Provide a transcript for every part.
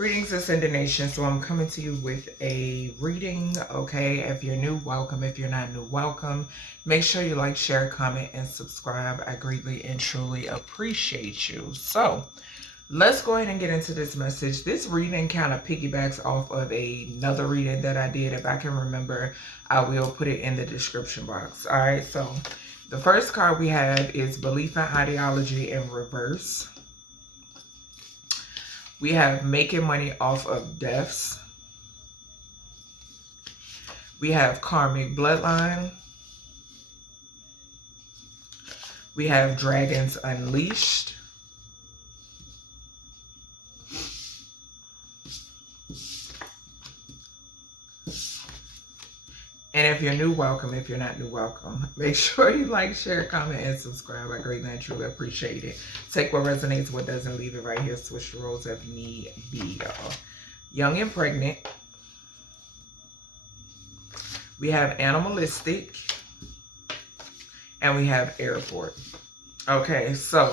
Greetings, Ascended Nation. So I'm coming to you with a reading, okay? If you're new, welcome. If you're not new, welcome. Make sure you like, share, comment, and subscribe. I greatly and truly appreciate you. So let's go ahead and get into this message. This reading kind of piggybacks off of another reading that I did. If I can remember, I will put it in the description box. All right, so the first card we have is Belief and Ideology in Reverse. We have Making Money Off of Deaths. We have Karmic Bloodline. We have Dragons Unleashed. And if you're new, welcome. If you're not new, welcome. Make sure you like, share, comment, and subscribe. I greatly and truly appreciate it. Take what resonates, what doesn't, leave it right here. Switch the roles if need be, y'all. Young and Pregnant. We have Animalistic. And we have Airport. Okay, so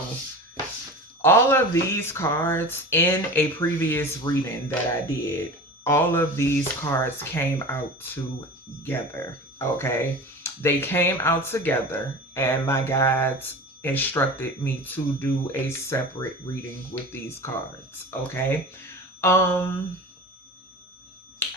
all of these cards in a previous reading that I did, all of these cards came out together, okay? They came out together, and my guides instructed me to do a separate reading with these cards, okay? I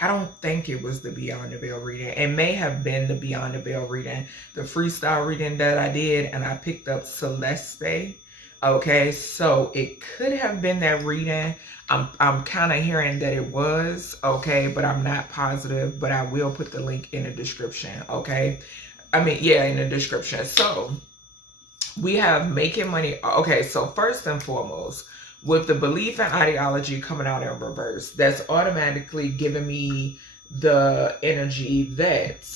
don't think it was the Beyond the Veil reading. It may have been the Beyond the Veil reading, the freestyle reading that I did, and I picked up Celeste. Okay, so it could have been that reading. I'm kind of hearing that it was, okay, but I'm not positive, but I will put the link in the description, okay? I mean, yeah, in the description. So we have Making Money. Okay, so first and foremost, with the Belief and Ideology coming out in reverse, that's automatically giving me the energy that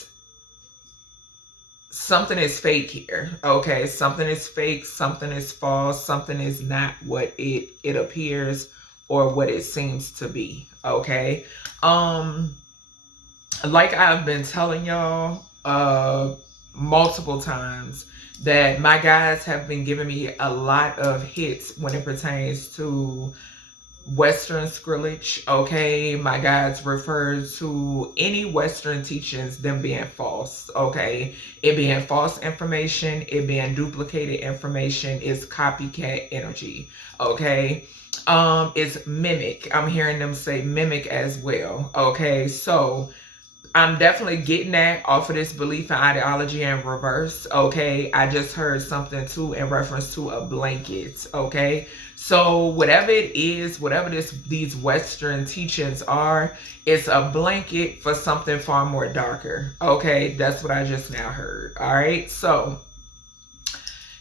something is fake here, okay? Something is fake, something is false, something is not what it appears or what it seems to be, okay? Like I've been telling y'all multiple times, that my guides have been giving me a lot of hits when it pertains to Western scrillage, okay? My guides refer to any Western teachings, them being false, okay? It being false information, it being duplicated information, is copycat energy, okay? It's mimic. I'm hearing them say mimic as well, okay? So I'm definitely getting that off of this Belief and Ideology in reverse, okay? I just heard something too in reference to a blanket, okay? So whatever it is, whatever these Western teachings are, it's a blanket for something far more darker, okay? That's what I just now heard, all right? So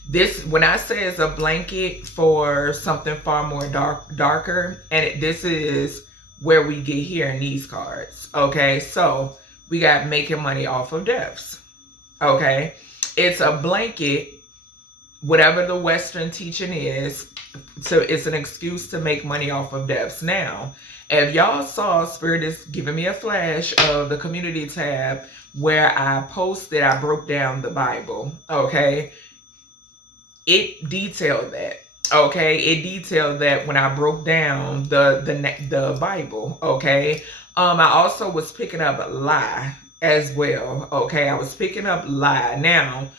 this, when I say it's a blanket for something far more darker, and this is where we get here in these cards, okay? So we got Making Money Off of Deaths, okay? It's a blanket, whatever the Western teaching is, so it's an excuse to make money off of deaths. Now, if y'all saw, Spirit is giving me a flash of the community tab where I posted, I broke down the Bible, okay? It detailed that. Okay, it detailed that when I broke down the Bible, okay? I also was picking up lie as well, okay? I was picking up lie. Now,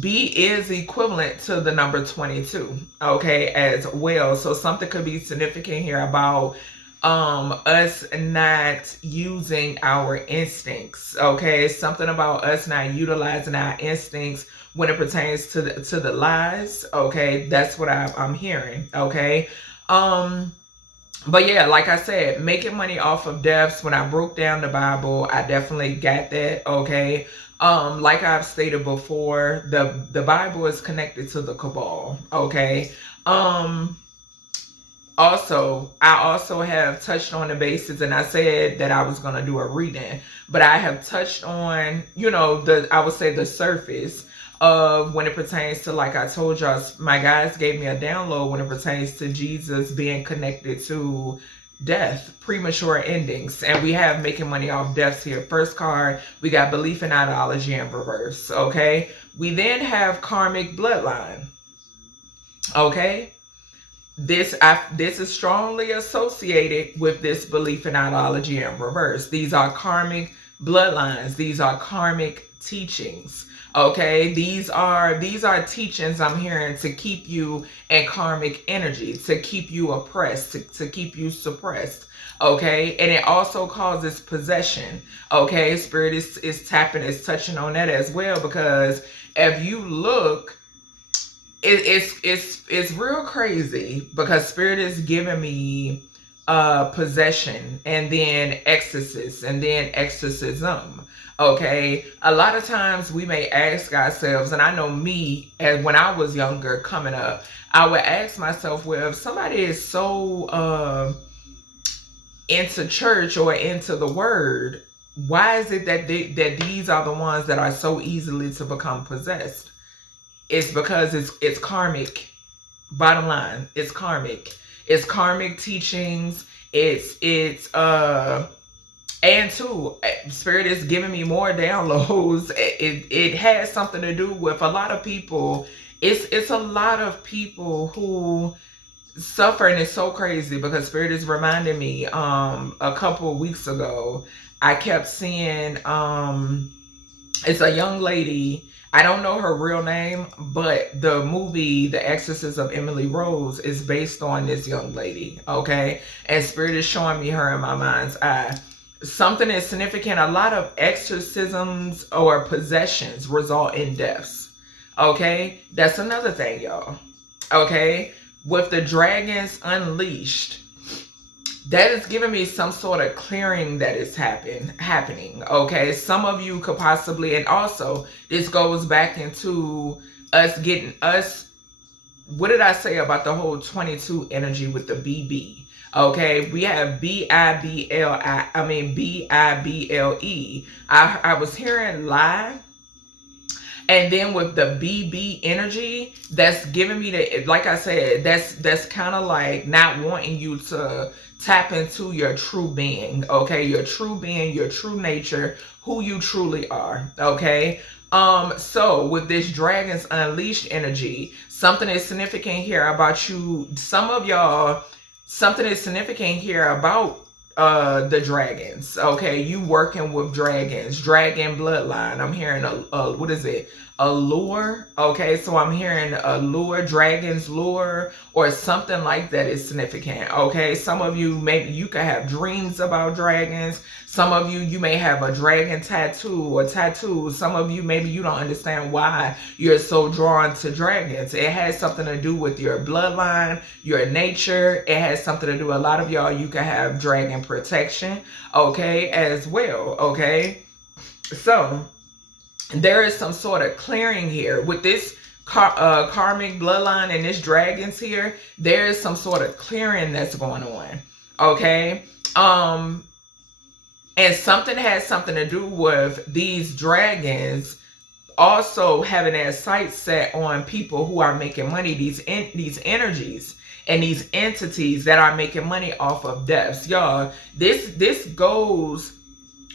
B is equivalent to the number 22, okay, as well. So something could be significant here about us not using our instincts, okay? Something about us not utilizing our instincts when it pertains to the lies, okay? That's what I'm hearing, okay? But yeah, like I said, making money off of deaths, when I broke down the Bible, I definitely got that, okay? Like I've stated before, the Bible is connected to the cabal, okay? Also, I also have touched on the basis, and I said that I was going to do a reading, but I have touched on, you know, I would say the surface of when it pertains to, like I told y'all, my guys gave me a download when it pertains to Jesus being connected to death, premature endings, and we have Making Money Off Deaths here. First card, we got Belief and Ideology in reverse, okay? We then have Karmic Bloodline, okay? this is strongly associated with this belief in ideology in reverse. These are karmic bloodlines. These are karmic teachings. Okay, these are teachings I'm hearing to keep you in karmic energy, to keep you oppressed, to keep you suppressed. Okay, and it also causes possession. Okay, spirit is tapping, is touching on that as well, because if you look, it's real crazy, because spirit is giving me possession, and then exorcist, and then exorcism. Okay, a lot of times we may ask ourselves, and I know me, and when I was younger coming up, I would ask myself, well, if somebody is so into church or into the word, why is it that that these are the ones that are so easily to become possessed? It's because it's karmic. Bottom line, it's karmic. It's karmic teachings. And two, spirit is giving me more downloads. It has something to do with a lot of people. It's a lot of people who suffer, and it's so crazy, because spirit is reminding me, a couple of weeks ago, I kept seeing, it's a young lady. I don't know her real name, but the movie The Exorcist of Emily Rose is based on this young lady. Okay, and spirit is showing me her in my mind's eye. Something is significant. A lot of exorcisms or possessions result in deaths. Okay, that's another thing, y'all. Okay, with the dragons unleashed, that is giving me some sort of clearing that is happening. Okay, some of you could possibly, and also this goes back into us getting us. What did I say about the whole 22 energy with the BB? Okay, we have Bible. I was hearing lie. And then with the BB energy, that's giving me the, like I said, that's kind of like not wanting you to tap into your true being. Okay, your true being, your true nature, who you truly are. Okay. So with this dragons unleashed energy, something is significant here about you. Some of y'all, something is significant here about the dragons. Okay, you working with dragons, dragon bloodline. I'm hearing a what is it, a lure? Okay, so I'm hearing a lure, dragon's lure, or something like that is significant. Okay, some of you, maybe you could have dreams about dragons. Some of you may have a dragon tattoo or tattoos. Some of you, maybe you don't understand why you're so drawn to dragons. It has something to do with your bloodline, your nature. It has something to do, a lot of y'all, you can have dragon protection, okay, as well. Okay, so there is some sort of clearing here with this karmic bloodline and this dragons here. There is some sort of clearing that's going on. Okay, and something has something to do with these dragons also having their sights set on people who are making money, these energies and these entities that are making money off of deaths. Y'all, this goes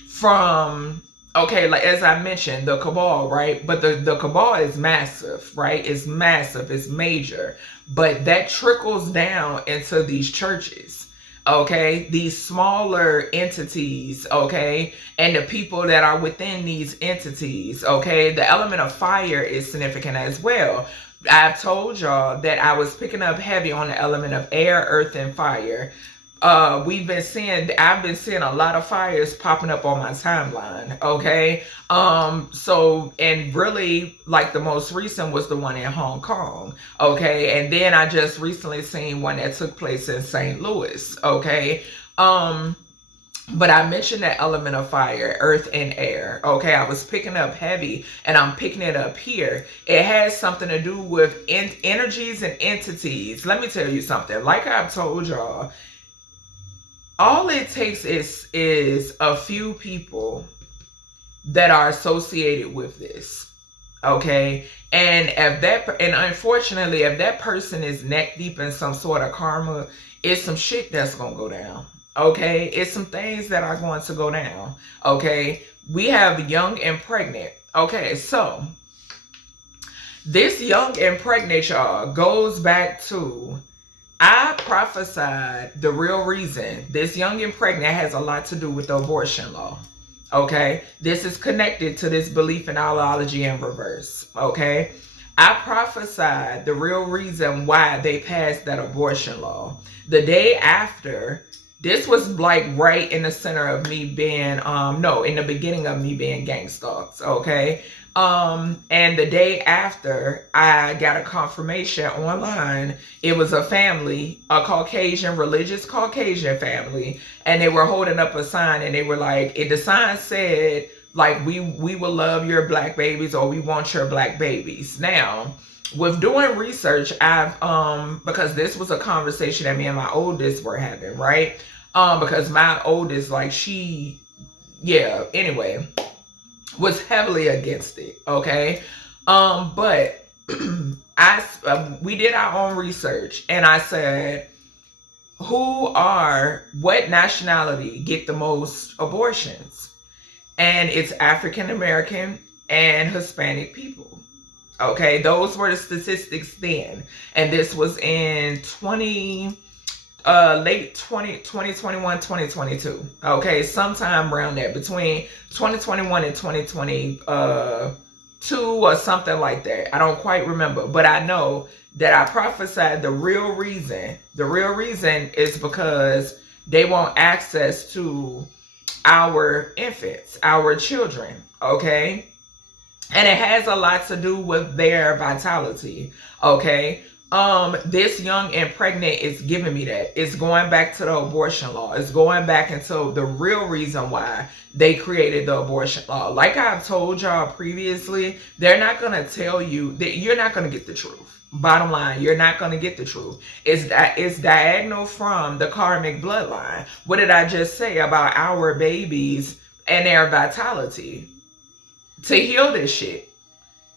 from, okay, like as I mentioned, the cabal, right? But the cabal is massive, right? It's massive, it's major. But that trickles down into these churches. Okay, these smaller entities, okay, and the people that are within these entities. Okay, the element of fire is significant as well. I've told y'all that I was picking up heavy on the element of air, earth, and fire. I've been seeing a lot of fires popping up on my timeline. Okay, so, and really, like, the most recent was the one in Hong Kong. Okay, and then I just recently seen one that took place in St. Louis. Okay, but I mentioned that element of fire, earth, and air. Okay, I was picking up heavy, and I'm picking it up here. It has something to do with energies and entities. Let me tell you something. Like I've told y'all, all it takes is a few people that are associated with this. Okay, and unfortunately, if that person is neck deep in some sort of karma, it's some shit that's gonna go down. Okay, it's some things that are going to go down. Okay, we have young and pregnant. Okay, so this young and pregnant, y'all, goes back to, I prophesied the real reason this young and pregnant has a lot to do with the abortion law. Okay, this is connected to this belief in ideology in reverse. Okay, I prophesied the real reason why they passed that abortion law. The day after, this was like right in the center of me being, no, in the beginning of me being gang stalked. Okay, and the day after, I got a confirmation online. It was a family, a Caucasian, religious Caucasian family, and they were holding up a sign, and they were like, the sign said, like, we will love your black babies, or we want your black babies. Now, with doing research, I've because this was a conversation that me and my oldest were having, right? Because my oldest, like, anyway, was heavily against it. Okay, but we did our own research, and I said, what nationality get the most abortions? And it's African American and Hispanic people. Okay, those were the statistics then, and this was in late 2021, 2022. Okay, sometime around there, between 2021 and 2022 or something like that. I don't quite remember, but I know that I prophesied the real reason. The real reason is because they want access to our infants, our children. Okay, and it has a lot to do with their vitality. Okay, this young and pregnant is giving me that. It's going back to the abortion law. It's going back into the real reason why they created the abortion law. Like I've told y'all previously, they're not going to tell you that you're not going to get the truth. Bottom line, you're not going to get the truth. It's diagonal from the karmic bloodline. What did I just say about our babies and their vitality? To heal this shit.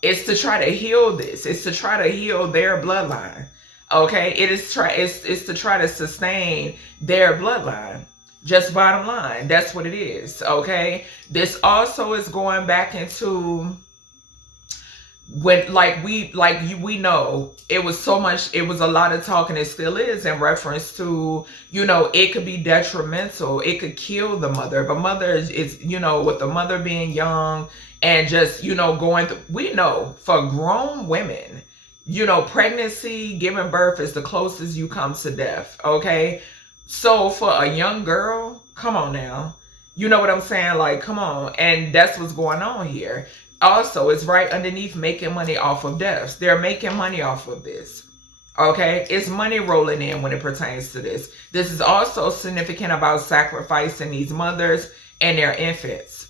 It's to try to heal this. It's to try to heal their bloodline. Okay? It's to try to sustain their bloodline. Just bottom line. That's what it is. Okay? This also is going back into when, we know it was a lot of talking, it still is, in reference to, it could be detrimental. It could kill the mother. But mother is with the mother being young and just, going through, we know for grown women, pregnancy, giving birth is the closest you come to death. Okay. So for a young girl, come on now. You know what I'm saying? Like, come on. And that's what's going on here. Also, it's right underneath making money off of deaths. They're making money off of this. Okay? It's money rolling in when it pertains to this. This is also significant about sacrificing these mothers and their infants.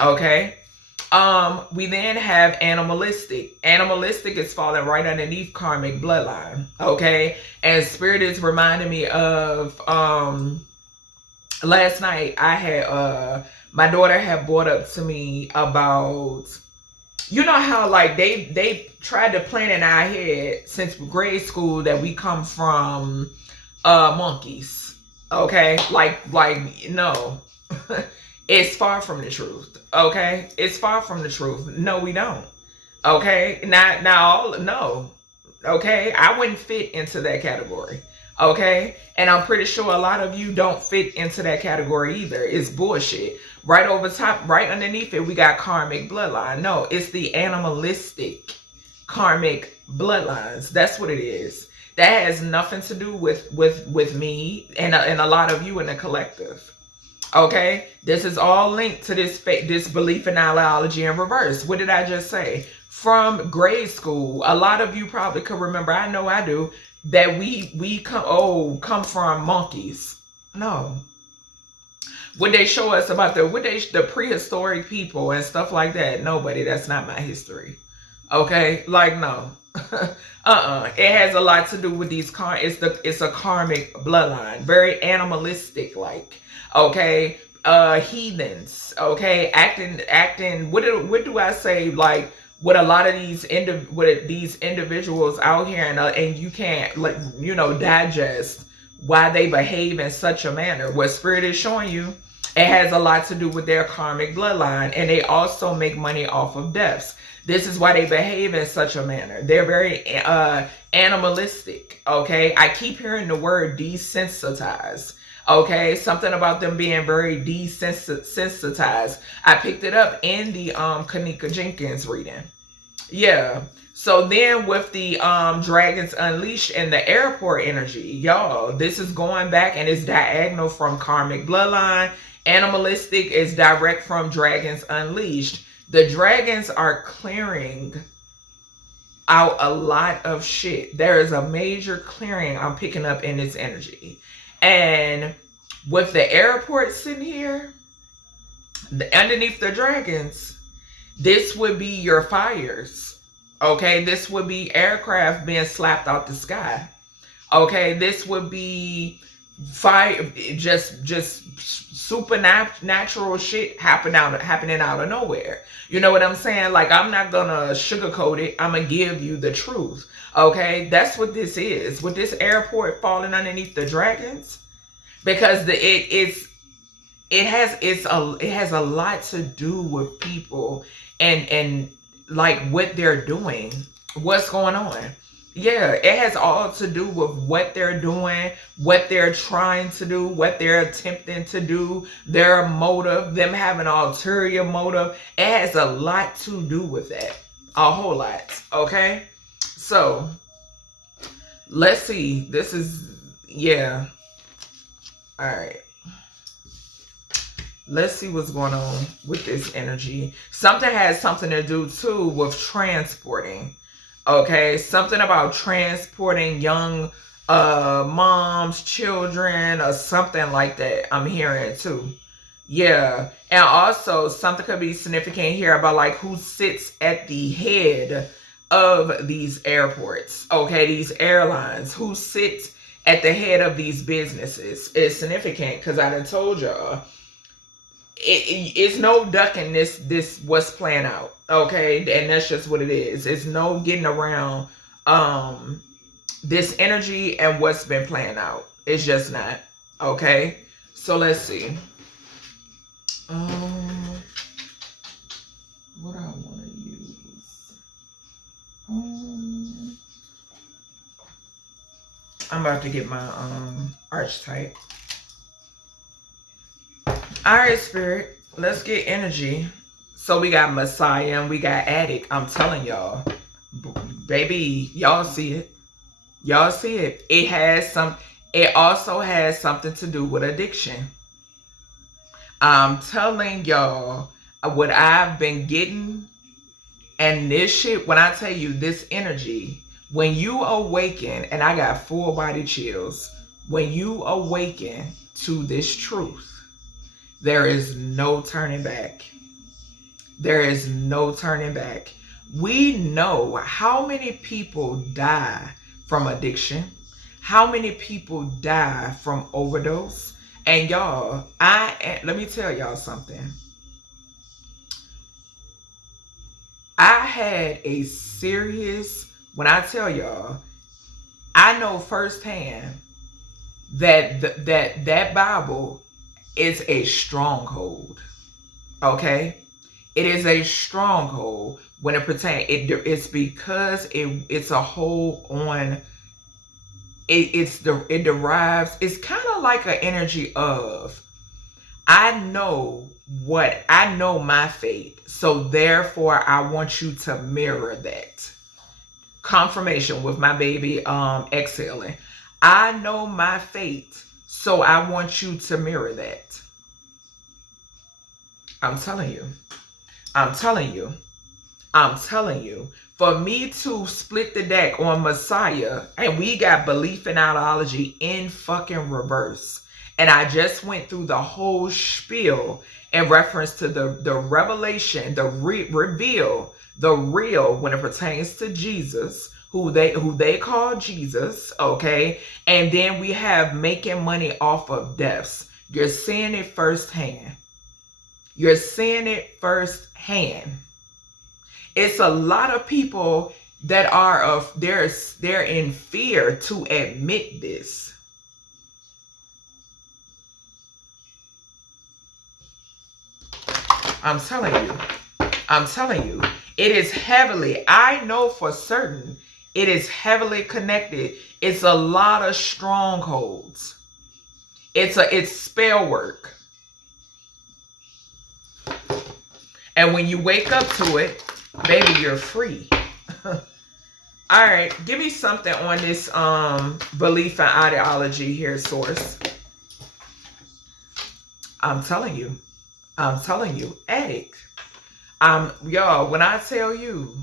Okay? We then have animalistic. Animalistic is falling right underneath karmic bloodline. Okay? And Spirit is reminding me of last night I had my daughter had brought up to me about, how like they tried to plant in our head since grade school that we come from monkeys. Okay? Like no. It's far from the truth. Okay? It's far from the truth. No, we don't. Okay? No. Okay? I wouldn't fit into that category. Okay? And I'm pretty sure a lot of you don't fit into that category either. It's bullshit. Right over top, right underneath it, we got karmic bloodline. No, it's the animalistic karmic bloodlines. That's what it is. That has nothing to do with me and a lot of you in the collective. Okay? This is all linked to this belief in ideology in reverse. What did I just say? From grade school, a lot of you probably could remember, I know I do, that we come from monkeys. No. Would they show us about the prehistoric people and stuff like that? Nobody. That's not my history. Okay? Like, no. It has a lot to do with these it's a karmic bloodline. Very animalistic like. Okay? Heathens. Okay? Acting what do I say, like, with a lot of these individuals out here, and you can't digest why they behave in such a manner. What Spirit is showing you, it has a lot to do with their karmic bloodline, and they also make money off of deaths. This is why they behave in such a manner. They're very animalistic, okay? I keep hearing the word desensitized, okay? Something about them being very desensitized. I picked it up in the Kanika Jenkins reading. Yeah. So then with the Dragons Unleashed and the airport energy, y'all, this is going back and it's diagonal from Karmic Bloodline. Animalistic is direct from Dragons Unleashed. The dragons are clearing out a lot of shit. There is a major clearing I'm picking up in this energy. And with the airport sitting here, underneath the dragons, this would be your fires. Okay, this would be aircraft being slapped out the sky. Okay, this would be fire, just supernatural shit happening out of nowhere. You know what I'm saying? Like, I'm not gonna sugarcoat it. I'm gonna give you the truth. Okay, that's what this is. With this airport falling underneath the dragons, because it has a lot to do with people and like what they're doing, what's going on. Yeah, it has all to do with what they're doing, what they're trying to do, what they're attempting to do, their motive, them having an ulterior motive. It has a lot to do with that. A whole lot. Okay? So, let's see. This is, yeah. All right. Let's see what's going on with this energy. Something has something to do, too, with transporting. Okay, something about transporting young moms, children, or something like that. I'm hearing too. Yeah, and also something could be significant here about like who sits at the head of these airports. Okay, these airlines, who sits at the head of these businesses is significant because I done told y'all. It's no ducking this what's playing out, okay? And that's just what it is. It's no getting around this energy and what's been playing out. It's just not, okay? So let's see. What I want to use. I'm about to get my archetype. All right, Spirit, let's get energy. So we got Messiah and we got Addict. I'm telling y'all, baby, y'all see it. Y'all see it. It also has something to do with addiction. I'm telling y'all what I've been getting. And this shit, when I tell you this energy, when you awaken, and I got full body chills, when you awaken to this truth, there is no turning back. There is no turning back. We know how many people die from addiction, how many people die from overdose. And y'all, let me tell y'all something. I had a serious, when I tell y'all, I know firsthand that that Bible is a stronghold. Okay? It is a stronghold when it pertains. It's because it's a hold on. It derives. It's kind of like an energy of, I know my fate, so therefore I want you to mirror that. Confirmation with my baby exhaling. I know my fate, so I want you to mirror that. I'm telling you. I'm telling you. I'm telling you. For me to split the deck on Messiah, and we got belief in ideology in fucking reverse. And I just went through the whole spiel in reference to the revelation, the reveal, the real when it pertains to Jesus, who they call Jesus, okay? And then we have making money off of deaths. You're seeing it firsthand. You're seeing it firsthand. It's a lot of people that are they're in fear to admit this. I'm telling you. It is heavily, I know for certain, it is heavily connected. It's a lot of strongholds. It's spell work. And when you wake up to it, baby, you're free. All right, give me something on this belief and ideology here, source. I'm telling you, addict. Y'all, when I tell you,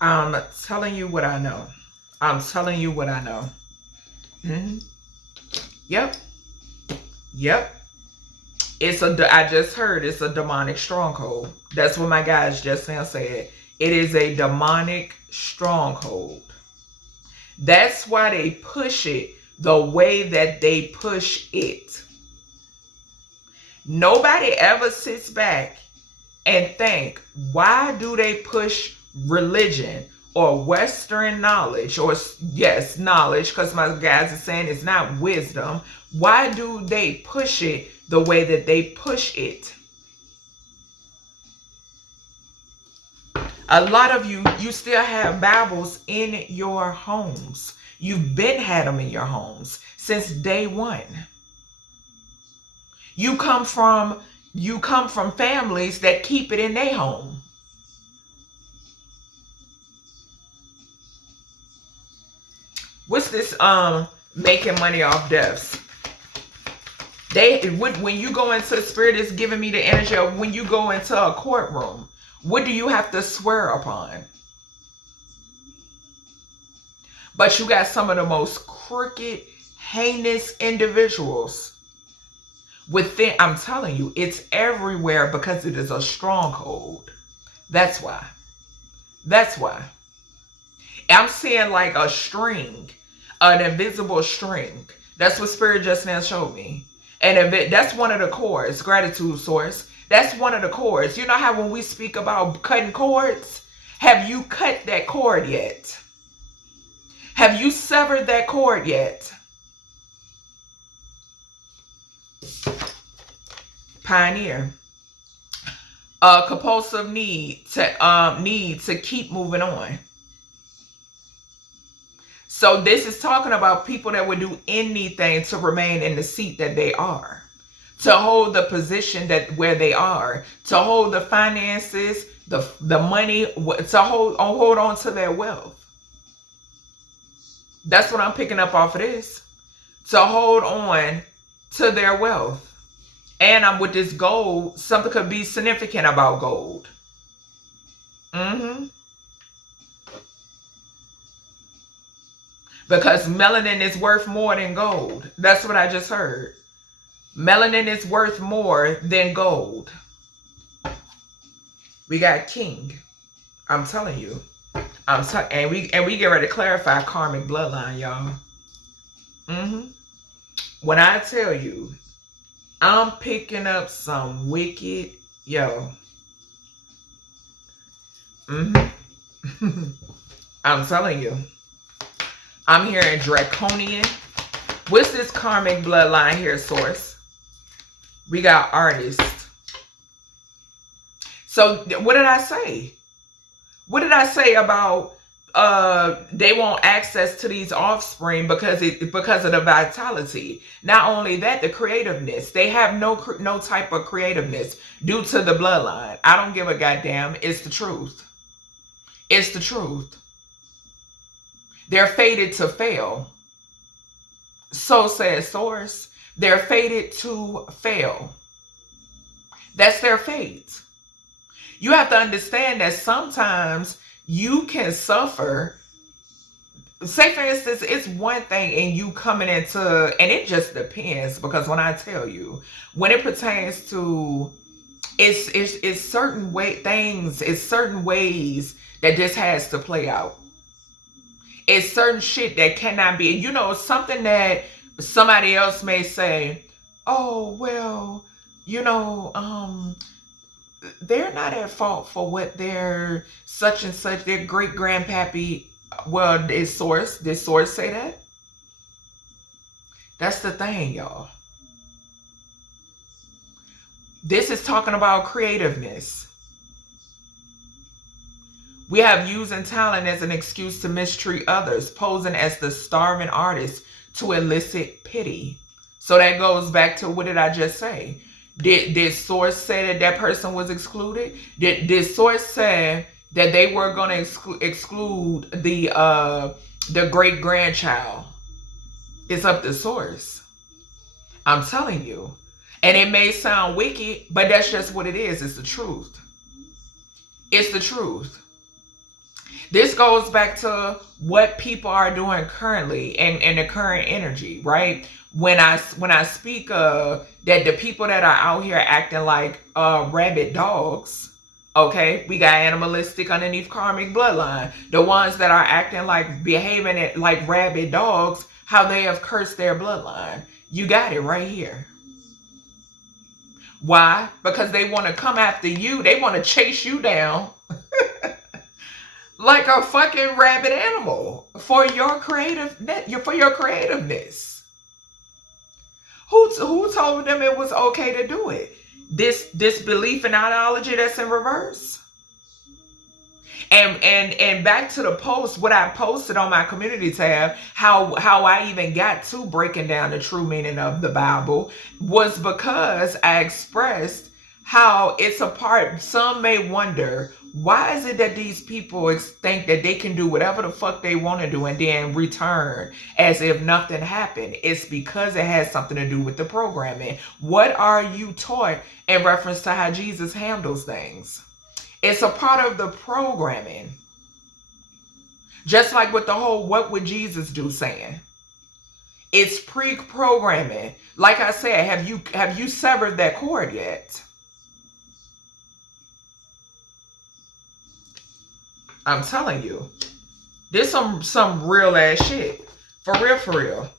I'm telling you what I know. I'm telling you what I know. Mm-hmm. Yep. I just heard it's a demonic stronghold. That's what my guys just now said. It is a demonic stronghold. That's why they push it the way that they push it. Nobody ever sits back and think, why do they push religion or Western knowledge, or yes, knowledge, because my guys are saying it's not wisdom. Why do they push it the way that they push it? A lot of you still have Bibles in your homes. You've been had them in your homes since day one. You come from families that keep it in their home. What's this making money off deaths? When you go into spirit, is giving me the energy of when you go into a courtroom, what do you have to swear upon? But you got some of the most crooked, heinous individuals within. I'm telling you, it's everywhere because it is a stronghold. That's why. I'm seeing like a string, an invisible string. That's what Spirit just now showed me. And that's one of the cords, gratitude source. That's one of the cords. You know how when we speak about cutting cords, have you cut that cord yet? Have you severed that cord yet? Pioneer. A compulsive need to keep moving on. So this is talking about people that would do anything to remain in the seat that they are, to hold the position where they are, to hold the finances, the money, to hold on to their wealth. That's what I'm picking up off of this. To hold on to their wealth. And I'm with this gold. Something could be significant about gold. Because melanin is worth more than gold. That's what I just heard. Melanin is worth more than gold. We got king. I'm telling you. And we get ready to clarify karmic bloodline, y'all. When I tell you, I'm picking up some wicked, yo. I'm telling you. I'm hearing draconian. What's this karmic bloodline here, source? We got artists. So what did I say? What did I say about they want access to these offspring because of the vitality? Not only that, the creativeness. They have no type of creativeness due to the bloodline. I don't give a goddamn. It's the truth. It's the truth. They're fated to fail. So says source. They're fated to fail. That's their fate. You have to understand that sometimes you can suffer. Say, for instance, it's one thing and you coming into, and it just depends, because when I tell you, when it pertains to, it's certain things, it's certain ways that this has to play out. It's certain shit that cannot be, something that somebody else may say, oh, well, they're not at fault for what their such and such, their great grandpappy, well, this source say that? That's the thing, y'all. This is talking about creativeness. We have using talent as an excuse to mistreat others, posing as the starving artist to elicit pity. So that goes back to, what did I just say? Did source say that that person was excluded? Did source say that they were going to exclude the great grandchild? It's up to source. I'm telling you. And it may sound wicked, but that's just what it is. It's the truth. It's the truth. This goes back to what people are doing currently and the current energy, right? When I speak that the people that are out here acting like rabid dogs, okay, we got animalistic underneath karmic bloodline. The ones that are acting like, behaving like rabid dogs, how they have cursed their bloodline. You got it right here. Why? Because they want to come after you. They want to chase you down like a fucking rabid animal for your creativeness. Who told them it was okay to do it? This belief in ideology that's in reverse. And back to the post, what I posted on my community tab, how I even got to breaking down the true meaning of the Bible, was because I expressed how it's a part. Some may wonder, why is it that these people think that they can do whatever the fuck they want to do and then return as if nothing happened? It's because it has something to do with the programming. What are you taught in reference to how Jesus handles things? It's a part of the programming. Just like with the whole "what would Jesus do" saying. It's pre-programming. Like I said, have you severed that cord yet? I'm telling you. This some real ass shit. For real.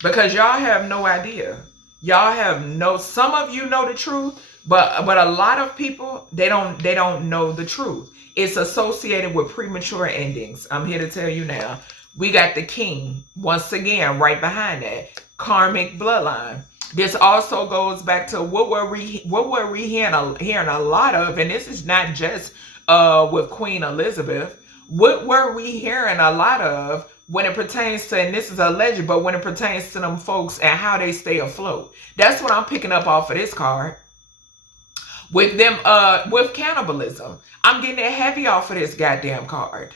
Because y'all have no idea. Y'all have no, some of you know the truth, but a lot of people, they don't know the truth. It's associated with premature endings. I'm here to tell you now. We got the king, once again, right behind that. Karmic bloodline. This also goes back to what were we hearing a lot of, and this is not just with Queen Elizabeth. What were we hearing a lot of when it pertains to, and this is alleged, but when it pertains to them folks and how they stay afloat? That's what I'm picking up off of this card. With them, with cannibalism. I'm getting it heavy off of this goddamn card.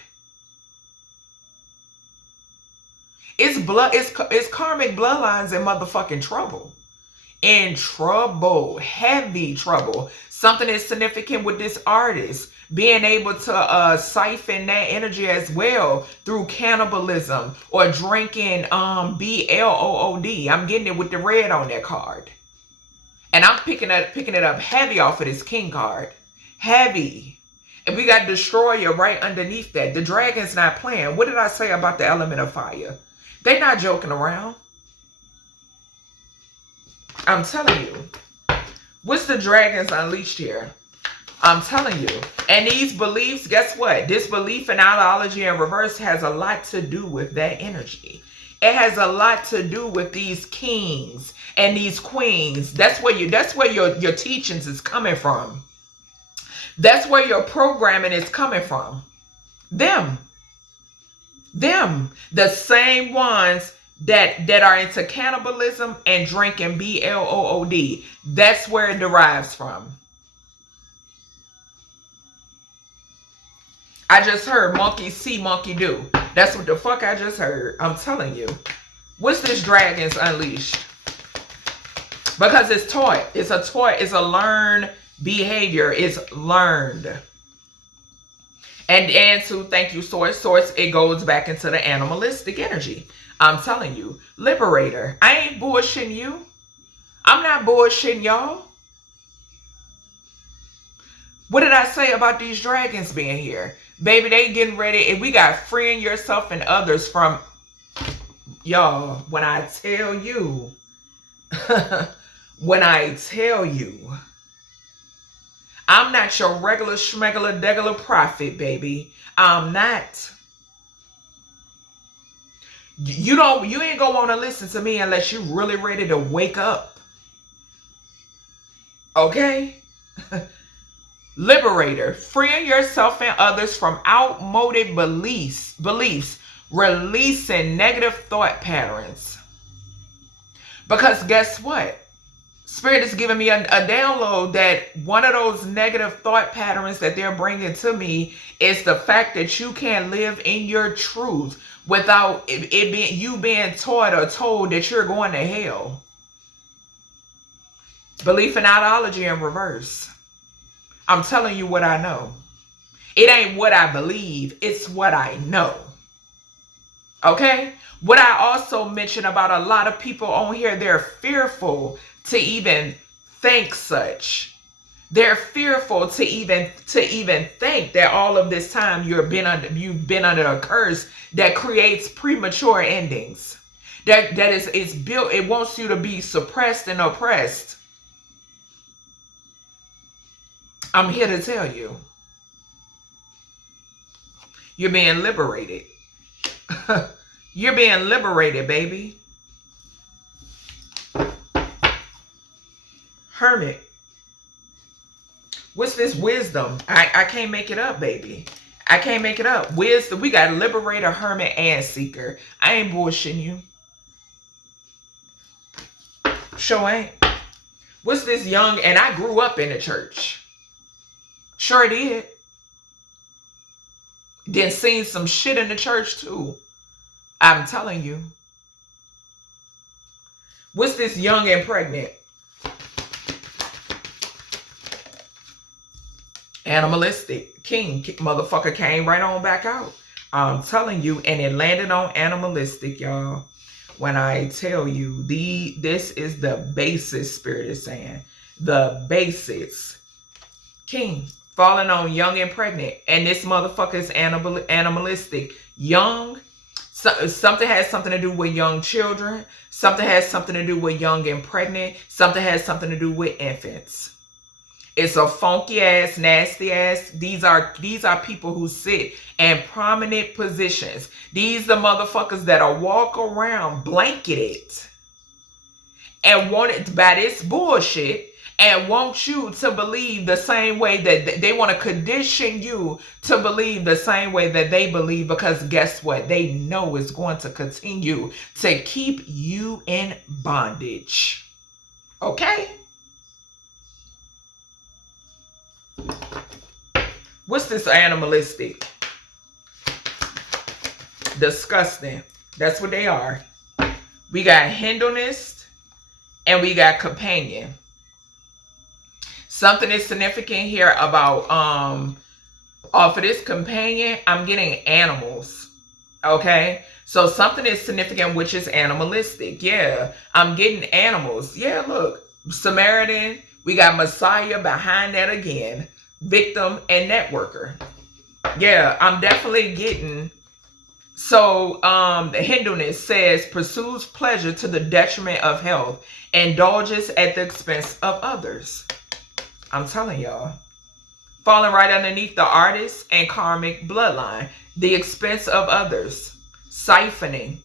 It's karmic bloodlines in motherfucking trouble. In trouble. Heavy trouble. Something is significant with this artist being able to siphon that energy as well through cannibalism or drinking BLOOD. I'm getting it with the red on that card. And I'm picking it up heavy off of this king card. Heavy. And we got Destroyer right underneath that. The dragon's not playing. What did I say about the element of fire? They're not joking around. I'm telling you. What's the dragons unleashed here? I'm telling you. And these beliefs, guess what? This belief in ideology in reverse has a lot to do with that energy. It has a lot to do with these kings and these queens. That's where your teachings is coming from. That's where your programming is coming from. Them. The same ones that are into cannibalism and drinking BLOOD. That's where it derives from. I just heard monkey see, monkey do. That's what the fuck I just heard. I'm telling you. What's this dragons unleashed? Because it's taught. It's a taught. It's a learned behavior. It's learned. And to thank you, source, it goes back into the animalistic energy. I'm telling you. Liberator. I ain't bullshitting you. I'm not bullshitting y'all. What did I say about these dragons being here? Baby, they getting ready. And we got freeing yourself and others from, y'all, when I tell you, I'm not your regular schmegular degular prophet, baby. I'm not. You ain't gonna want to listen to me unless you're really ready to wake up. Okay? Liberator, freeing yourself and others from outmoded beliefs, releasing negative thought patterns. Because guess what? Spirit is giving me a download that one of those negative thought patterns that they're bringing to me is the fact that you can't live in your truth without it being you being taught or told that you're going to hell. Belief in ideology in reverse. I'm telling you what I know. It ain't what I believe, it's what I know. Okay? What I also mentioned about a lot of people on here, they're fearful to even think such. They're fearful to even think that all of this time you've been under a curse that creates premature endings. That is built, it wants you to be suppressed and oppressed. I'm here to tell you. You're being liberated. You're being liberated, baby. Hermit. What's this wisdom? I can't make it up, baby. I can't make it up. Wisdom. We got liberator, hermit, and seeker. I ain't bullshitting you. Sure ain't. What's this young? And I grew up in the church. Sure did. Then seen some shit in the church too. I'm telling you. What's this young and pregnant? Animalistic. King. Motherfucker came right on back out. I'm telling you. And it landed on animalistic, y'all. When I tell you, this is the basis, Spirit is saying. The basis. King. Falling on young and pregnant. And this motherfucker is animalistic. Young. Something has something to do with young children. Something has something to do with young and pregnant. Something has something to do with infants. It's a funky ass, nasty ass. These are people who sit in prominent positions. These are motherfuckers that'll walk around blanketed and wanted by this bullshit and want you to believe the same way that they want to condition you to believe the same way that they believe, because guess what? They know it's going to continue to keep you in bondage. Okay? What's this animalistic? Disgusting. That's what they are. We got hedonist and we got companion. Something is significant here about off of this companion, I'm getting animals. Okay? So something is significant, which is animalistic. Yeah, I'm getting animals. Yeah, look. Samaritan, we got Messiah behind that again. Victim and networker. Yeah, I'm definitely getting. So the hedonist says pursues pleasure to the detriment of health, indulges at the expense of others. I'm telling y'all. Falling right underneath the artist and karmic bloodline. The expense of others. Siphoning.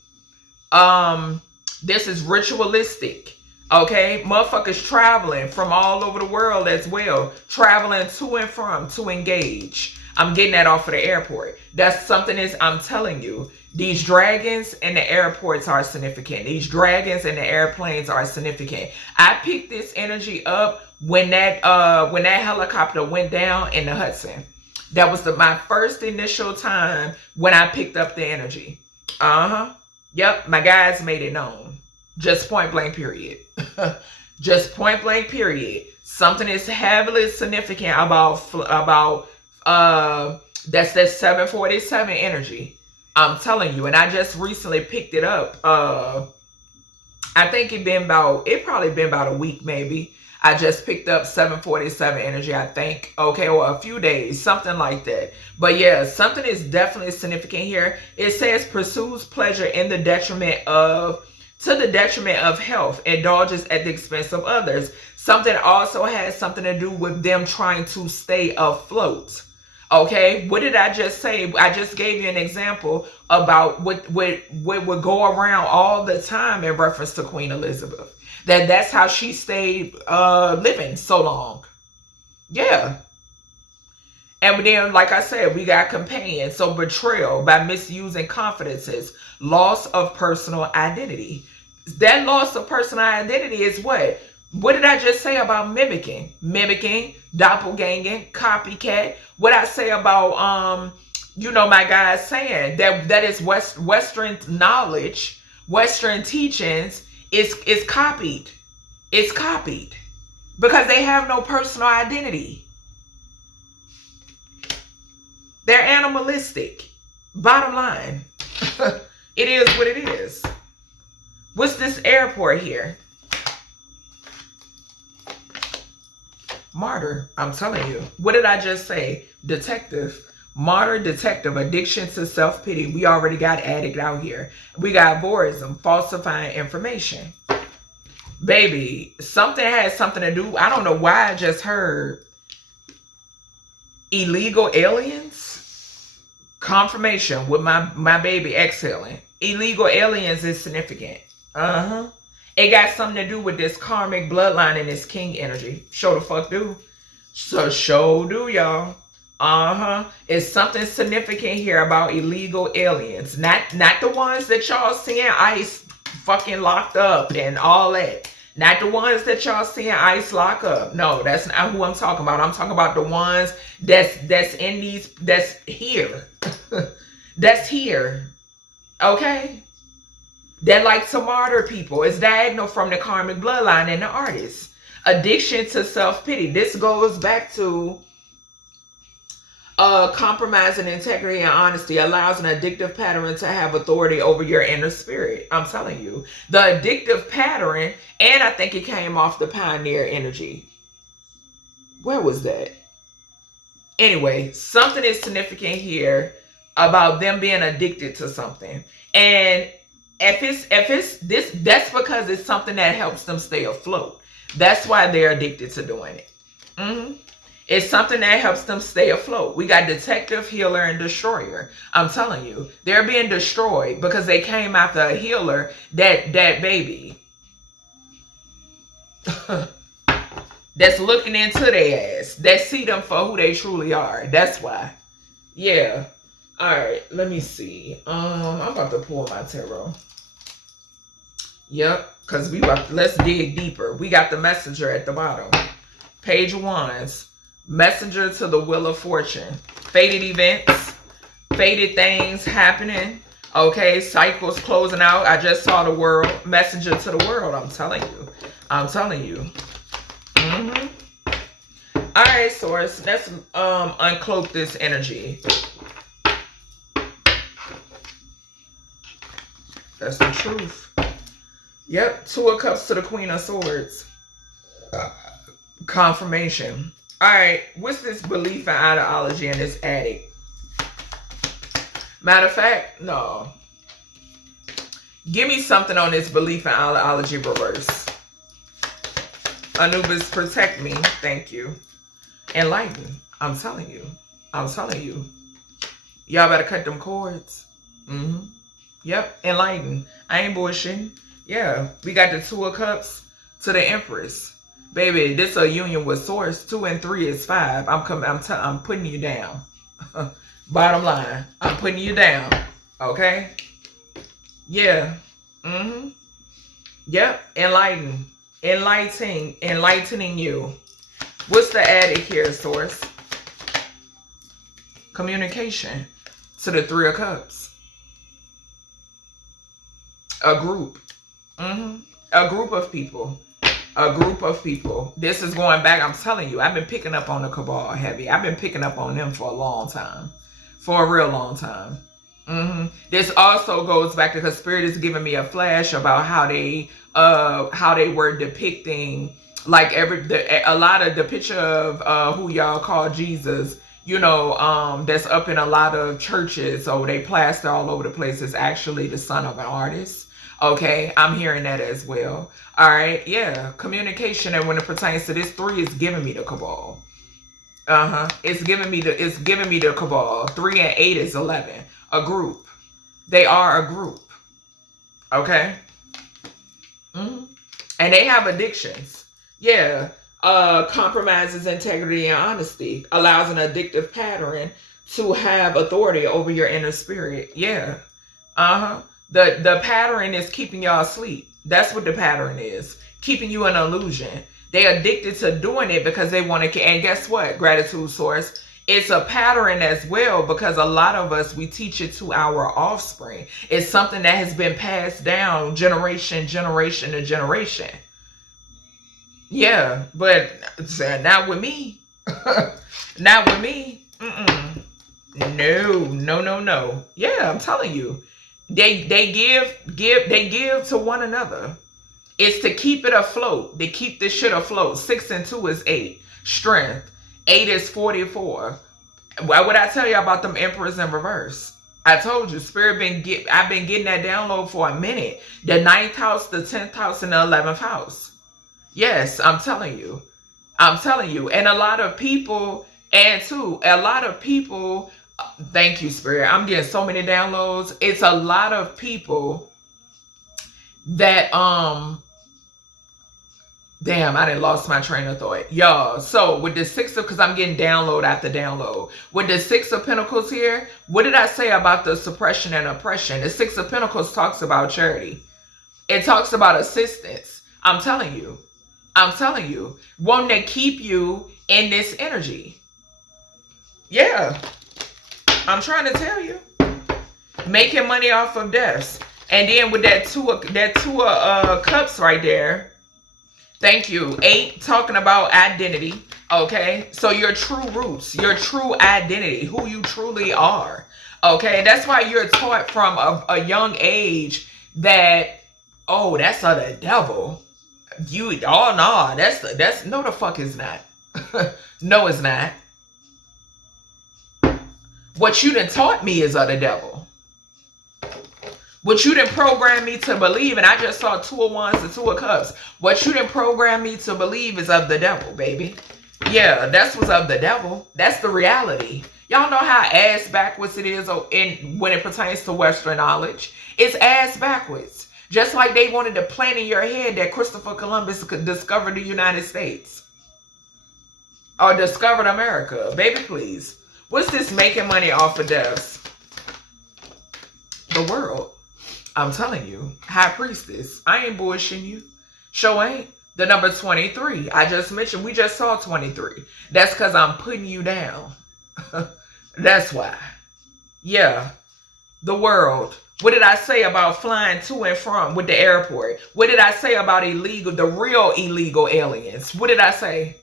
This is ritualistic. Okay? Motherfuckers traveling from all over the world as well. Traveling to and from to engage. I'm getting that off of the airport. That's something is, I'm telling you, these dragons in the airports are significant. These dragons in the airplanes are significant. I picked this energy up when that helicopter went down in the Hudson. That was my first initial time when I picked up the energy. Yep, my guys made it known. Just point blank period. Just point blank period. Something is heavily significant about that's that 747 energy. I'm telling you, and I just recently picked it up. I think it probably been about a week maybe. I just picked up 747 energy, I think. Okay, or a few days, something like that. But yeah, something is definitely significant here. It says pursues pleasure to the detriment of health, indulges at the expense of others. Something also has something to do with them trying to stay afloat. Okay, what did I just say? I just gave you an example about what would go around all the time in reference to Queen Elizabeth. That's how she stayed living so long. Yeah. And then, like I said, we got companion. So betrayal by misusing confidences, loss of personal identity. That loss of personal identity is what? What did I just say about mimicking? Mimicking, doppelganging, copycat. What I say about my guys saying that is Western knowledge, Western teachings is copied. It's copied because they have no personal identity. They're animalistic. Bottom line. It is what it is. What's this airport here? Martyr. I'm telling you. What did I just say? Detective. Martyr, detective, addiction to self-pity. We already got addict out here. We got voyeurism, falsifying information. Baby, something has something to do. I don't know why I just heard illegal aliens. Confirmation with my baby exhaling. Illegal aliens is significant. It got something to do with this karmic bloodline and this king energy. Show the fuck do. So show do, y'all. It's something significant here about illegal aliens. Not the ones that y'all seeing ICE fucking locked up and all that. Not the ones that y'all seeing ICE lock up. No, that's not who I'm talking about. I'm talking about the ones that's in these, that's here. That's here. Okay? That like to martyr people. It's diagonal from the karmic bloodline and the artist. Addiction to self-pity. This goes back to compromising integrity and honesty allows an addictive pattern to have authority over your inner spirit. I'm telling you. The addictive pattern, and I think it came off the pioneer energy. Where was that? Anyway, something is significant here about them being addicted to something. And if it's this, that's because it's something that helps them stay afloat. That's why they're addicted to doing it. It's something that helps them stay afloat. We got detective, healer, and destroyer. I'm telling you, they're being destroyed because they came after a healer that baby that's looking into their ass, that see them for who they truly are. That's why. Yeah. All right. Let me see. I'm about to pull my tarot. Yep. Because let's dig deeper. We got the messenger at the bottom. Page of Wands. Messenger to the wheel of fortune. Fated events. Fated things happening. Okay. Cycles closing out. I just saw the world. Messenger to the world. I'm telling you. I'm telling you. All right, Source. Let's uncloak this energy. That's the truth. Yep. Two of Cups to the Queen of Swords. Confirmation. All right. What's this belief and ideology in this addict? Matter of fact, no. Give me something on this belief and ideology reverse. Anubis, protect me. Thank you. Enlightened. I'm telling you. I'm telling you. Y'all better cut them cords. Yep. Enlightened. I ain't bullshitting. Yeah. We got the Two of Cups to the Empress. Baby, this a union with Source. 2 and 3 is 5. I'm putting you down. Bottom line. I'm putting you down. Okay? Yeah. Yep. Enlightened. Enlightening you. What's the addict here, Source? Communication to the 3 of Cups. A group. A group of people. A group of people. This is going back. I'm telling you, I've been picking up on the cabal heavy. I've been picking up on them for a long time. For a real long time. This also goes back to, because Spirit is giving me a flash about how they were depicting, like a lot of the picture of who y'all call Jesus, you know, that's up in a lot of churches, so they plaster all over the place, is actually the son of an artist. Okay, I'm hearing that as well. All right, yeah, communication, and when it pertains to this 3, is giving me the cabal. It's giving me the cabal. 3 and 8 is 11. A group. They are a group. Okay. And they have addictions. Yeah. compromises integrity and honesty, allows an addictive pattern to have authority over your inner spirit. Yeah. The pattern is keeping y'all asleep. That's what the pattern is. Keeping you in illusion. They addicted to doing it because they want to. And guess what? Gratitude source. It's a pattern as well, because a lot of us, we teach it to our offspring. It's something that has been passed down generation to generation. Yeah, but not with me. Not with me. No. Yeah, I'm telling you. They give to one another. It's to keep it afloat. They keep this shit afloat. 6 and 2 is 8. Strength. 8 is 44. Why would I tell you about them emperors in reverse? I told you, I've been getting that download for a minute. The 9th house, the 10th house, and the 11th house. Yes, I'm telling you. And a lot of people, thank you, Spirit. I'm getting so many downloads. It's a lot of people that, damn, I done lost my train of thought. Y'all, so with the 6 of, because I'm getting download after download. With the 6 of Pentacles here, what did I say about the suppression and oppression? The 6 of Pentacles talks about charity. It talks about assistance. I'm telling you. Wanting to keep you in this energy. Yeah. I'm trying to tell you. Making money off of deaths. And then with that two of cups right there. Thank you. 8, talking about identity. Okay. So your true roots, your true identity, who you truly are. Okay. That's why you're taught from a young age that, oh, that's of the devil. No, that's no, the fuck is not. No, it's not. What you done taught me is of the devil. What you done programmed me to believe, and I just saw 2 of Wands and 2 of Cups. What you done programmed me to believe is of the devil, baby. Yeah, that's what's of the devil. That's the reality. Y'all know how ass backwards it is when it pertains to Western knowledge. It's ass backwards. Just like they wanted to plant in your head that Christopher Columbus could discover the United States. Or discovered America. Baby, please. What's this making money off of deaths? The world. I'm telling you. High Priestess. I ain't bullshitting you. Sure ain't. The number 23. I just mentioned, we just saw 23. That's because I'm putting you down. That's why. Yeah. The world. What did I say about flying to and from with the airport? What did I say about the real illegal aliens? What did I say?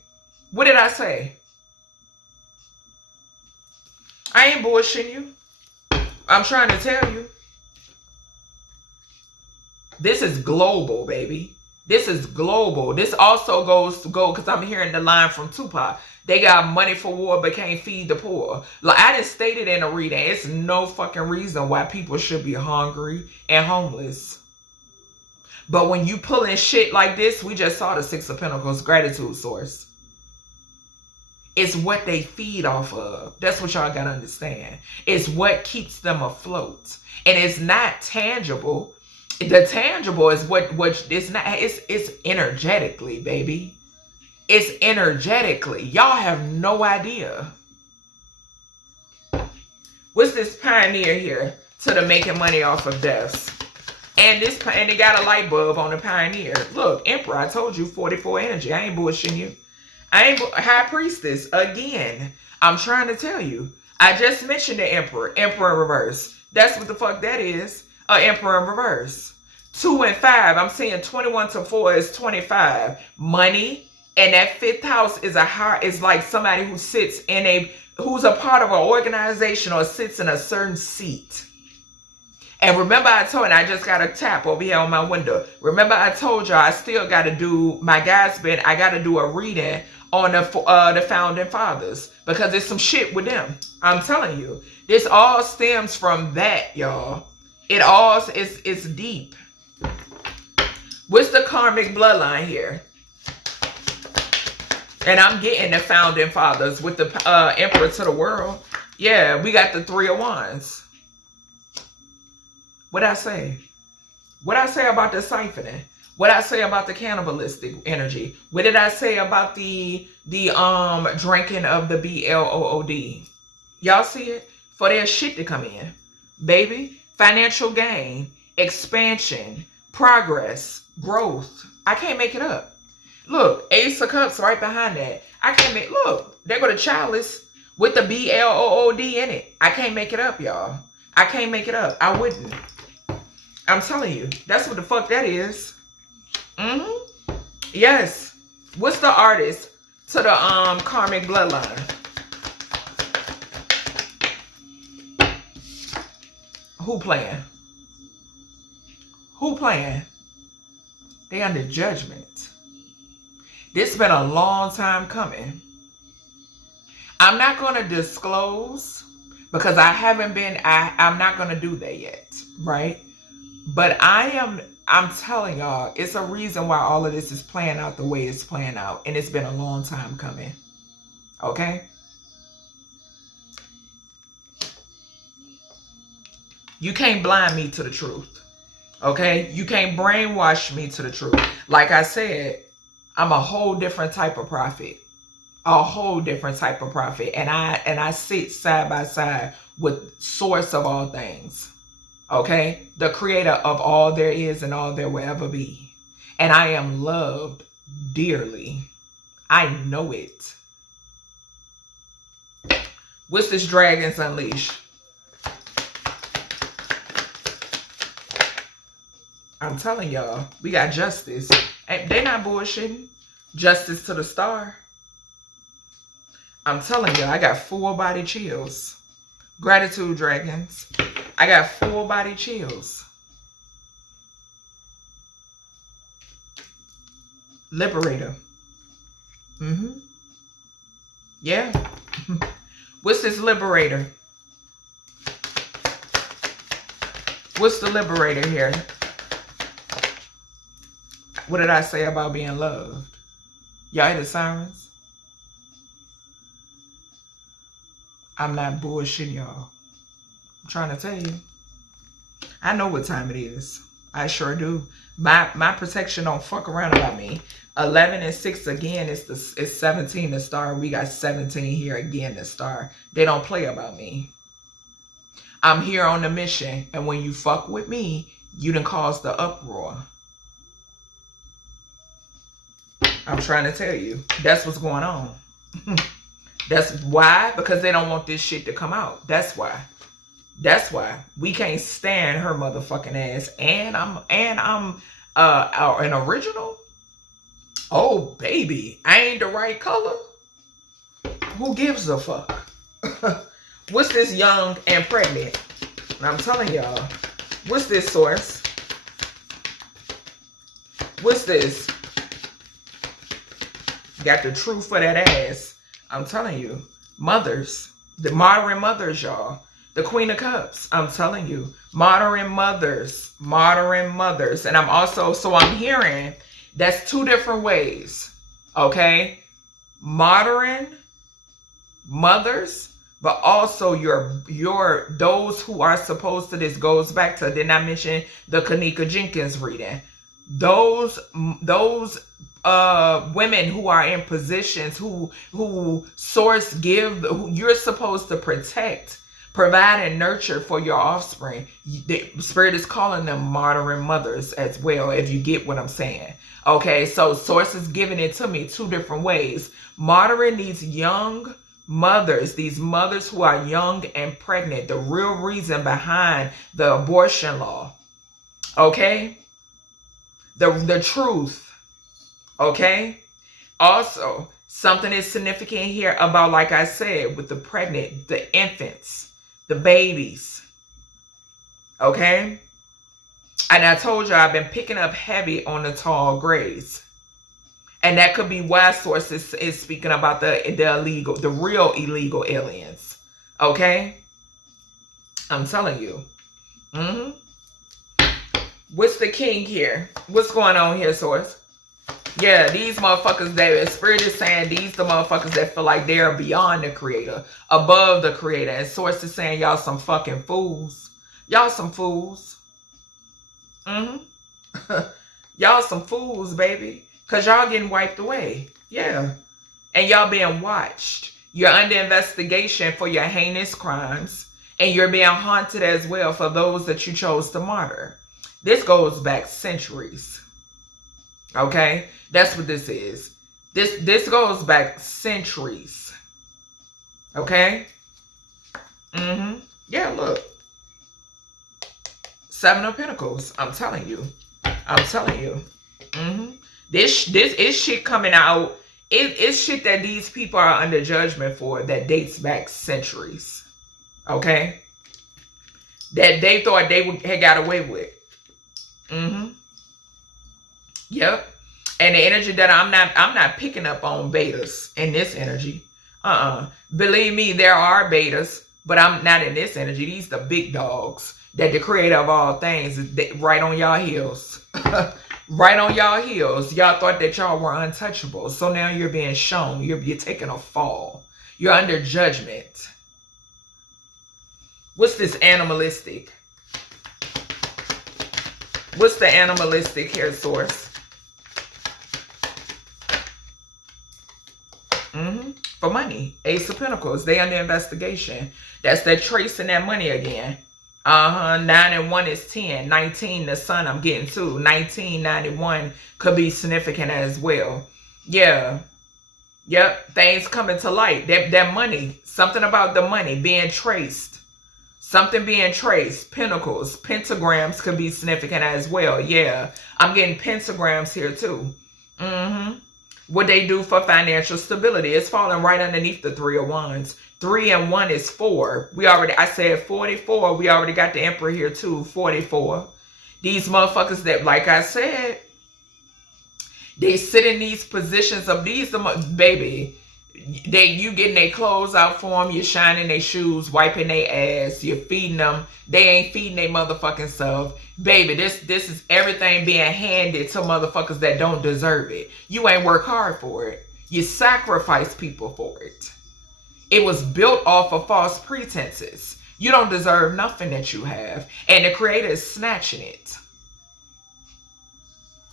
What did I say? I ain't bullshitting you. I'm trying to tell you. This is global, baby. This is global. This also goes because I'm hearing the line from Tupac. They got money for war but can't feed the poor. Like I just stated in a reading, it's no fucking reason why people should be hungry and homeless. But when you pull in shit like this, we just saw the 6 of Pentacles, gratitude source. It's what they feed off of. That's what y'all gotta understand. It's what keeps them afloat. And it's not tangible. The tangible is what it's not. It's energetically, baby. It's energetically. Y'all have no idea. What's this pioneer here to the making money off of deaths? And they got a light bulb on the pioneer. Look, Emperor, I told you 44 energy. I ain't bullshitting you. High Priestess again. I'm trying to tell you. I just mentioned the Emperor in reverse. That's what the fuck that is. Emperor in reverse. 2 and 5. I'm saying 21 to 4 is 25. Money. And that 5th house is like somebody who sits who's a part of an organization or sits in a certain seat. And remember I just got a tap over here on my window. Remember I told y'all I still got to do, I got to do a reading on the founding fathers. Because there's some shit with them. I'm telling you. This all stems from that, y'all. It all is deep. What's the karmic bloodline here? And I'm getting the founding fathers with the emperor to the world. Yeah, we got the 3 of Wands. What'd I say? What'd I say about the siphoning? What I say about the cannibalistic energy? What did I say about the drinking of the BLOOD? Y'all see it? For their shit to come in. Baby, financial gain, expansion, progress, growth. I can't make it up. Look, Ace of Cups right behind that. I can't make, look, there go the chalice with the BLOOD in it. I can't make it up, y'all. I can't make it up. I wouldn't. I'm telling you, that's what the fuck that is. Yes. What's the artist to the karmic bloodline? Who playing? Who playing? They under judgment. This been a long time coming. I'm not going to disclose because I haven't been, I'm not going to do that yet, right? But I'm telling y'all, it's a reason why all of this is playing out the way it's playing out. And it's been a long time coming. Okay? You can't blind me to the truth. Okay? You can't brainwash me to the truth. Like I said, I'm a whole different type of prophet. A whole different type of prophet. And I sit side by side with source of all things. Okay? The creator of all there is and all there will ever be. And I am loved dearly. I know it. What's this Dragons Unleashed? I'm telling y'all, we got justice. And they're not bullshitting. Justice to the star. I'm telling you, I got full body chills. Gratitude, dragons. I got full body chills. Liberator. Yeah. What's this liberator? What's the liberator here? What did I say about being loved? Y'all hear the sirens? I'm not bullshitting y'all. I'm trying to tell you. I know what time it is. I sure do. My protection don't fuck around about me. 11 and 6 again is 17 the star. We got 17 here again the star. They don't play about me. I'm here on the mission. And when you fuck with me, you done cause the uproar. I'm trying to tell you. That's what's going on. That's why. Because they don't want this shit to come out. That's why. That's why. We can't stand her motherfucking ass. And I'm an original. Oh, baby. I ain't the right color. Who gives a fuck? What's this young and pregnant? I'm telling y'all. What's this source? What's this? Got the truth for that ass. I'm telling you. Mothers. The modern mothers, y'all. The Queen of Cups. I'm telling you. Modern mothers. Modern mothers. And I'm also, so I'm hearing that's two different ways. Okay? Modern mothers, but also your those who are supposed to, this goes back to, did not mention the Kanika Jenkins reading. Those women who are in positions who source give, who you're supposed to protect, provide and nurture for your offspring. The spirit is calling them modern mothers as well, if you get what I'm saying. Okay, so source is giving it to me two different ways. Modern needs young mothers, these mothers who are young and pregnant, the real reason behind the abortion law. Okay? The truth. Okay? Also, something is significant here about, like I said, with the pregnant, the infants, the babies. Okay? And I told you I've been picking up heavy on the tall grays. And that could be why source is speaking about the illegal, the real illegal aliens. Okay? I'm telling you. What's the king here? What's going on here, source? Yeah, these motherfuckers, that spirit is saying these the motherfuckers that feel like they're beyond the creator, above the creator. And source is saying y'all some fucking fools. Y'all some fools. Y'all some fools, baby. Because y'all getting wiped away. Yeah. And y'all being watched. You're under investigation for your heinous crimes. And you're being haunted as well for those that you chose to martyr. This goes back centuries. Okay? That's what this is. This goes back centuries. Okay? Mm-hmm. Yeah, look. 7 of Pentacles. I'm telling you. I'm telling you. Mm-hmm. This is shit coming out. It's shit that these people are under judgment for that dates back centuries. Okay? That they thought they had got away with. Mm-hmm. Yep. And the energy that I'm not picking up on betas in this energy. Believe me, there are betas, but I'm not in this energy. These the big dogs that the creator of all things is right on y'all heels. Right on y'all heels. Y'all thought that y'all were untouchable. So now you're being shown. You're taking a fall. You're under judgment. What's this animalistic? What's the animalistic here, source? For money. Ace of Pentacles. They under investigation. That's that tracing that money again. 9 and 1 is 10. 19, the sun I'm getting to. 1991 could be significant as well. Yeah. Yep. Things coming to light. That money. Something about the money being traced. Something being traced. Pentacles. Pentagrams could be significant as well. Yeah. I'm getting pentagrams here too. What they do for financial stability. It's falling right underneath the 3 of Wands. 3 and 1 is 4. I said 44. We already got the Emperor here too. 44. These motherfuckers that, like I said, they sit in these positions of these, baby. You getting their clothes out for them. You're shining their shoes, wiping their ass. You're feeding them. They ain't feeding their motherfucking self. Baby, this is everything being handed to motherfuckers that don't deserve it. You ain't work hard for it. You sacrifice people for it. It was built off of false pretenses. You don't deserve nothing that you have. And the creator is snatching it.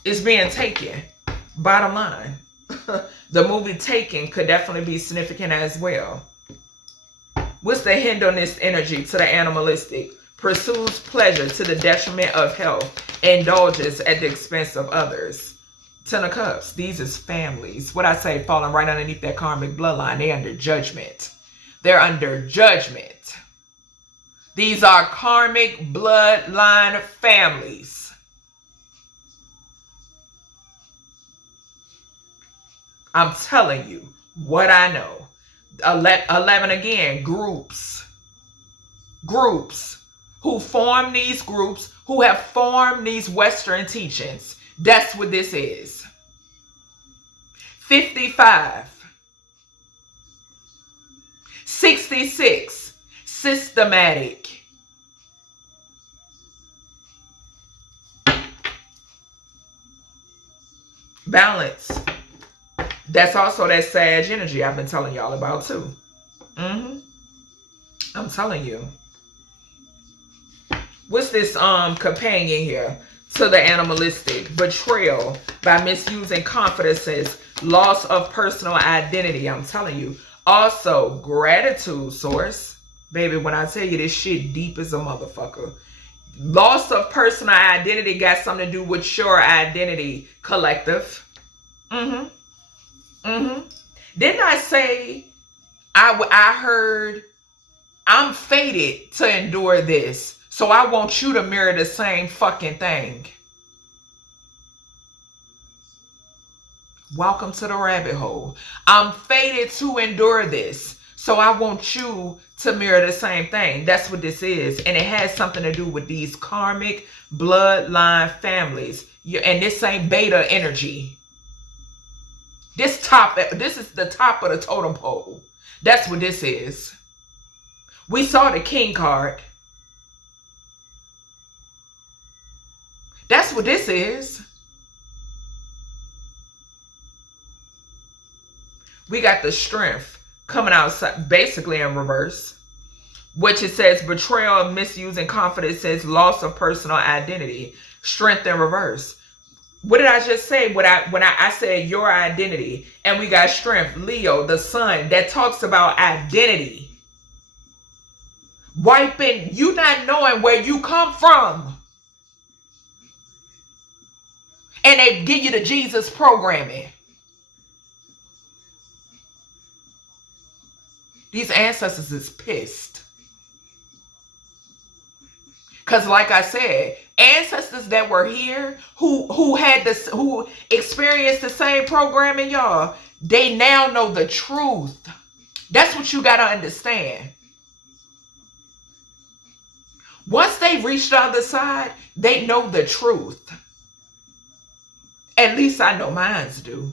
It's being taken. Bottom line. The movie Taken could definitely be significant as well. What's the hint on this energy to the animalistic? Pursues pleasure to the detriment of health. Indulges at the expense of others. 10 of Cups. These is families. What I say, falling right underneath that karmic bloodline. They're under judgment. They're under judgment. These are karmic bloodline families. I'm telling you what I know. 11 again, groups. Groups who form these groups, who have formed these Western teachings. That's what this is. 55. 66. Systematic. Balance. That's also that Sag energy I've been telling y'all about too. I'm telling you. What's this companion here to the animalistic? Betrayal by misusing confidences, loss of personal identity. I'm telling you. Also, gratitude, source. Baby, when I tell you this shit deep as a motherfucker. Loss of personal identity got something to do with your identity, collective. Didn't I say I heard I'm fated to endure this, so I want you to mirror the same fucking thing? Welcome to the rabbit hole. I'm fated to endure this, so I want you to mirror the same thing. That's what this is, and it has something to do with these karmic bloodline families. And this ain't beta energy. This is the top of the totem pole. That's what this is. We saw the King card. That's what this is. We got the Strength coming out basically in reverse, which it says betrayal of misusing confidence, says loss of personal identity. Strength in reverse. What did I just say? When I said your identity, and we got strength, Leo, the sun, that talks about identity. Wiping, you not knowing where you come from. And they give you the Jesus programming. These ancestors is pissed. Because like I said, ancestors that were here who had this, who experienced the same programming, y'all, they now know the truth. That's what you got to understand. Once they reach the other side, they know the truth. At least I know mines do.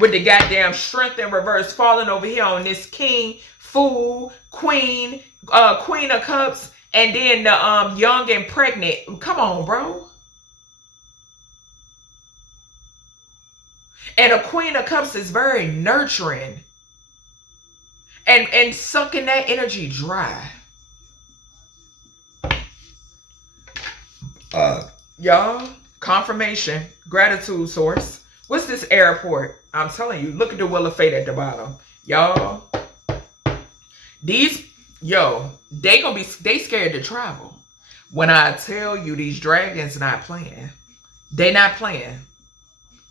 With the goddamn strength in reverse falling over here on this king, fool, queen, queen of cups, and then the young and pregnant. Come on, bro. And a queen of cups is very nurturing. And sucking that energy dry. Y'all, confirmation, gratitude source. What's this airport? I'm telling you, look at the Wheel of Fate at the bottom. Y'all, these, they scared to travel. When I tell you these dragons not playing, they not playing.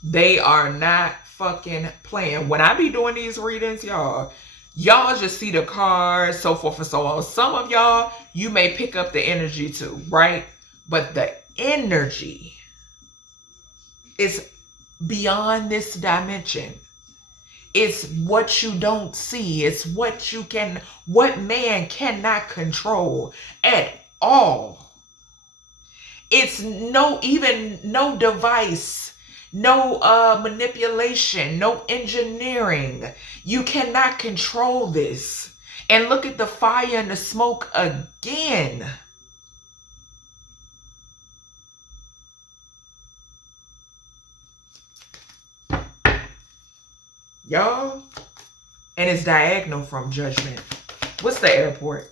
They are not fucking playing. When I be doing these readings, y'all just see the cards, so forth and so on. Some of y'all, you may pick up the energy too, right? But the energy is beyond this dimension. It's what you don't see. It's what man cannot control at all. It's no device, no manipulation, no engineering. You cannot control this. And look at the fire and the smoke again. Y'all, and it's diagonal from judgment. What's the airport?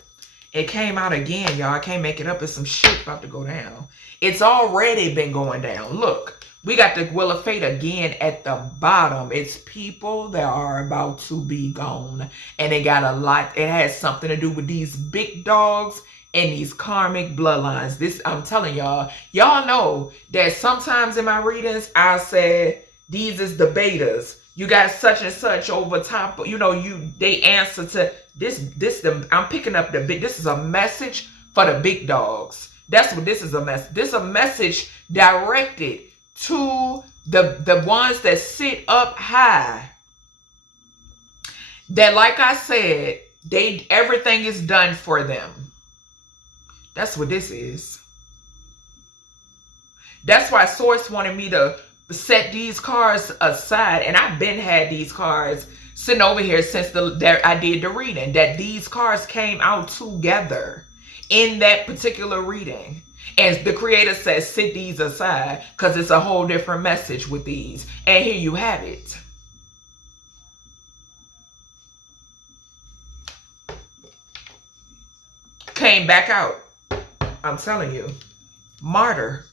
It came out again, y'all. I can't make it up. It's some shit about to go down. It's already been going down. Look, we got the Wheel of Fate again at the bottom. It's people that are about to be gone. And it got a lot. It has something to do with these big dogs and these karmic bloodlines. This, I'm telling y'all. Y'all know that sometimes in my readings, I say, these is the betas. You got such and such over top, they answer to this, I'm picking up this is a message for the big dogs. That's what this is a message. This is a message directed to the ones that sit up high. That, like I said, everything is done for them. That's what this is. That's why Source wanted me to set these cards aside, and I've been had these cards sitting over here since I did the reading, that these cards came out together in that particular reading. And the creator says, sit these aside, because it's a whole different message with these. And here you have it. Came back out. I'm telling you. Martyr.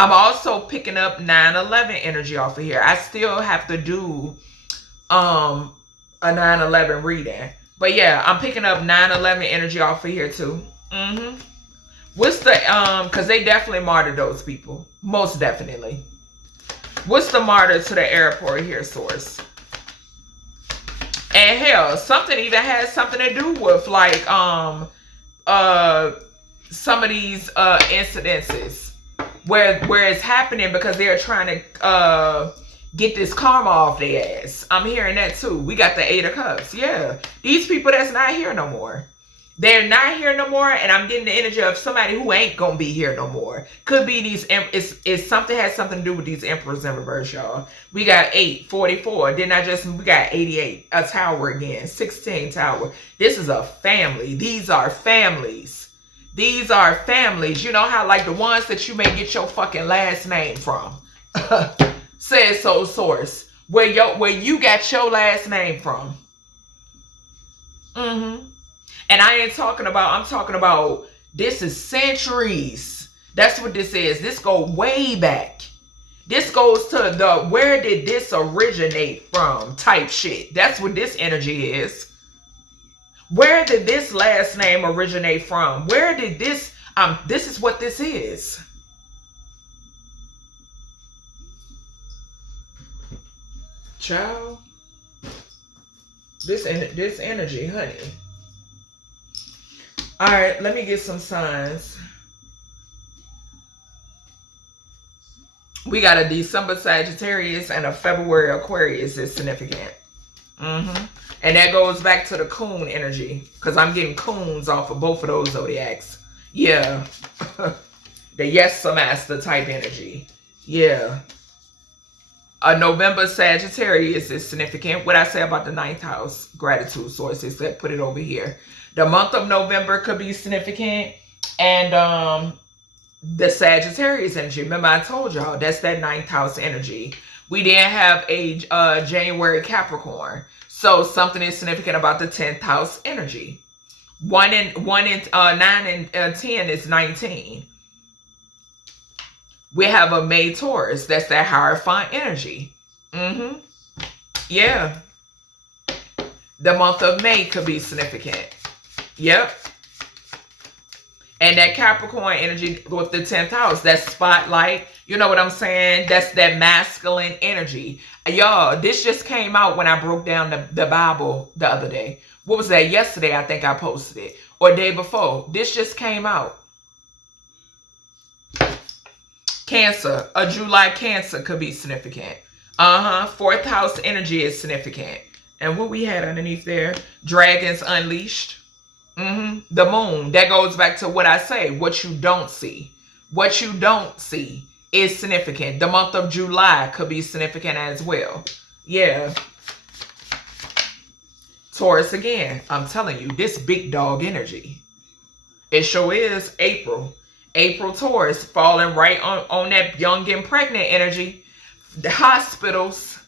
I'm also picking up 9/11 energy off of here. I still have to do a 9/11 reading. But yeah, I'm picking up 9/11 energy off of here too. What's the, because they definitely martyred those people. Most definitely. What's the martyr to the airport here, Source? And hell, something even has something to do with like some of these incidences. Where it's happening because they're trying to get this karma off their ass. I'm hearing that too. We got the 8 of Cups. Yeah. These people that's not here no more. They're not here no more, and I'm getting the energy of somebody who ain't gonna be here no more. Could be these, it's something has something to do with these emperors in reverse, y'all. We got 8, 44. We got 88. A tower again. 16 tower. This is a family. These are families. These are families. You know how like the ones that you may get your fucking last name from. Says so, Source. Where you got your last name from. And I ain't talking about, I'm talking about, this is centuries. That's what this is. This go way back. This goes to the, where did this originate from type shit. That's what this energy is. Where did this last name originate from? Where did this, this is what this is. Child. This energy, honey. All right, let me get some signs. We got a December Sagittarius and a February Aquarius is significant. And that goes back to the coon energy, because I'm getting coons off of both of those zodiacs. Yeah. The yes master type energy. Yeah. A November Sagittarius is significant. What I say about the 9th house, gratitude sources, that put it over here. The month of November could be significant. And the Sagittarius energy, remember I told y'all, that's that 9th house energy. We didn't have a January Capricorn. So something is significant about the 10th house energy. 9 and 10 is 19. We have a May Taurus. That's that Hierophant energy. Yeah. The month of May could be significant. Yep. And that Capricorn energy with the 10th house, that spotlight, you know what I'm saying? That's that masculine energy. Y'all, this just came out when I broke down the Bible the other day. What was that? Yesterday, I think I posted it. Or day before. This just came out. Cancer, a July Cancer could be significant. 4th house energy is significant. And what we had underneath there, Dragons Unleashed. The moon, that goes back to what I say, what you don't see. What you don't see is significant. The month of July could be significant as well. Yeah. Taurus again, I'm telling you, this big dog energy. It sure is April. April Taurus falling right on that young and pregnant energy. The hospitals,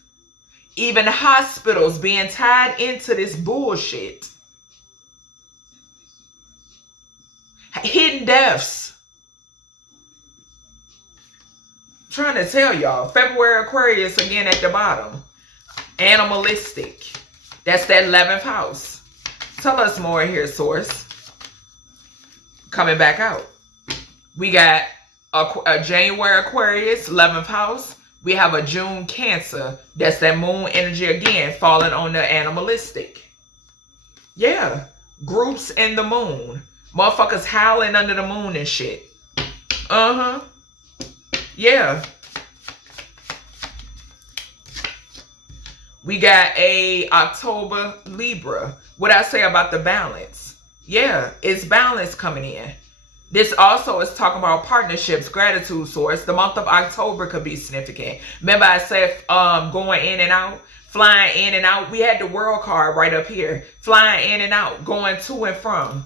even hospitals being tied into this bullshit. Hidden deaths. I'm trying to tell y'all. February Aquarius again at the bottom. Animalistic. That's that 11th house. Tell us more here, source. Coming back out. We got a January Aquarius, 11th house. We have a June Cancer. That's that moon energy again, falling on the animalistic. Yeah. Groups in the moon. Motherfuckers howling under the moon and shit. Yeah. We got a October Libra. What I say about the balance? Yeah, it's balance coming in. This also is talking about partnerships, gratitude source. The month of October could be significant. Remember I said going in and out, flying in and out. We had the world card right up here. Flying in and out, going to and from.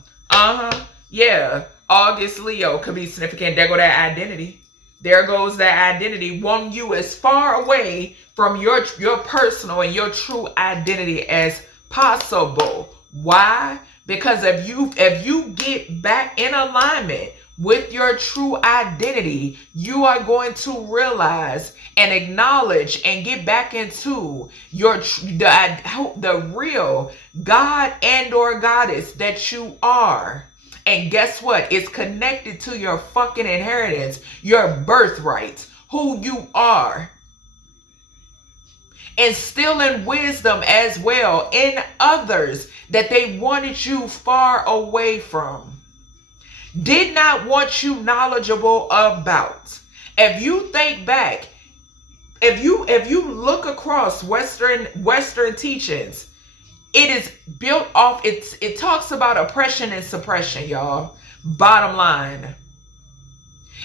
Yeah. August Leo could be significant. There go that identity. There goes that identity. Wanting you as far away from your personal and your true identity as possible. Why? Because if you get back in alignment with your true identity, you are going to realize and acknowledge and get back into the real God and or goddess that you are. And guess what? It's connected to your fucking inheritance, your birthright, who you are. Instilling wisdom as well in others that they wanted you far away from. Did not want you knowledgeable about. If you think back, if you look across Western teachings, it is built off, it talks about oppression and suppression, y'all. Bottom line.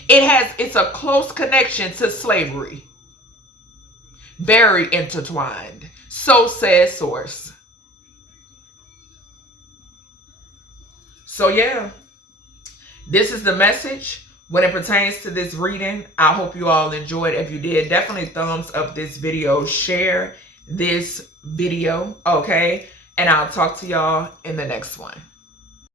It's a close connection to slavery. Very intertwined. So says source. So yeah, this is the message when it pertains to this reading. I hope you all enjoyed. If you did, definitely thumbs up this video, share this video, okay? and I'll talk to y'all in the next one.